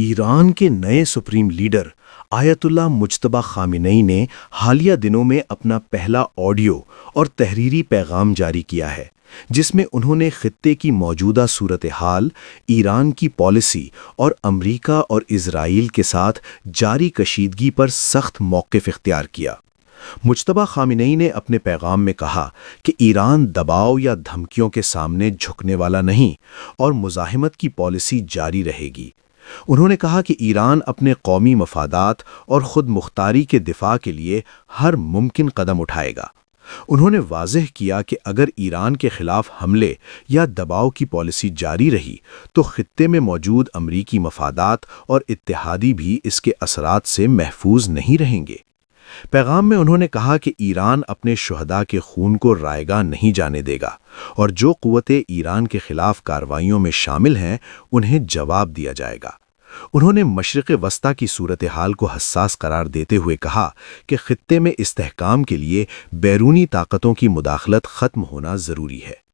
ایران کے نئے supreme leader آیت اللہ مجتبی خامنئی نے حالیہ دنوں میں اپنا پہلا آڈیو اور تحریری پیغام جاری کیا ہے، جس میں انہوں نے خطے کی موجودہ صورتحال، ایران کی پالیسی اور امریکہ اور اسرائیل کے ساتھ جاری کشیدگی پر سخت موقف اختیار کیا۔ مجتبی خامنئی نے اپنے پیغام میں کہا کہ ایران دباؤ یا دھمکیوں کے سامنے جھکنے والا نہیں اور مزاحمت کی پالیسی جاری رہے گی۔ انہوں نے کہا کہ ایران اپنے قومی مفادات اور خود مختاری کے دفاع کے لیے ہر ممکن قدم اٹھائے گا۔ انہوں نے واضح کیا کہ اگر ایران کے خلاف حملے یا دباؤ کی پالیسی جاری رہی تو خطے میں موجود امریکی مفادات اور اتحادی بھی اس کے اثرات سے محفوظ نہیں رہیں گے۔ پیغام میں انہوں نے کہا کہ ایران اپنے شہداء کے خون کو رائیگاں نہیں جانے دے گا اور جو قوتیں ایران کے خلاف کارروائیوں میں شامل ہیں انہیں جواب دیا جائے گا۔ انہوں نے مشرق وسطیٰ کی صورتحال کو حساس قرار دیتے ہوئے کہا کہ خطے میں استحکام کے لیے بیرونی طاقتوں کی مداخلت ختم ہونا ضروری ہے۔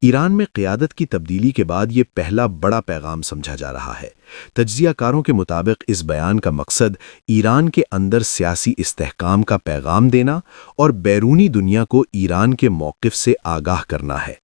ایران میں قیادت کی تبدیلی کے بعد یہ پہلا بڑا پیغام سمجھا جا رہا ہے۔ تجزیہ کاروں کے مطابق اس بیان کا مقصد ایران کے اندر سیاسی استحکام کا پیغام دینا اور بیرونی دنیا کو ایران کے موقف سے آگاہ کرنا ہے۔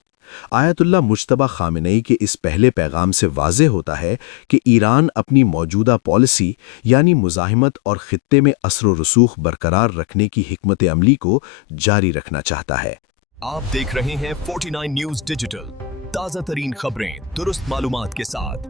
آیت اللہ مجتبی خامنئی کے اس پہلے پیغام سے واضح ہوتا ہے کہ ایران اپنی موجودہ پالیسی یعنی مزاحمت اور خطے میں اثر و رسوخ برقرار رکھنے کی حکمت عملی کو جاری رکھنا چاہتا ہے۔ آپ دیکھ رہے ہیں 49 نیوز ڈیجیٹل، تازہ ترین خبریں درست معلومات کے ساتھ۔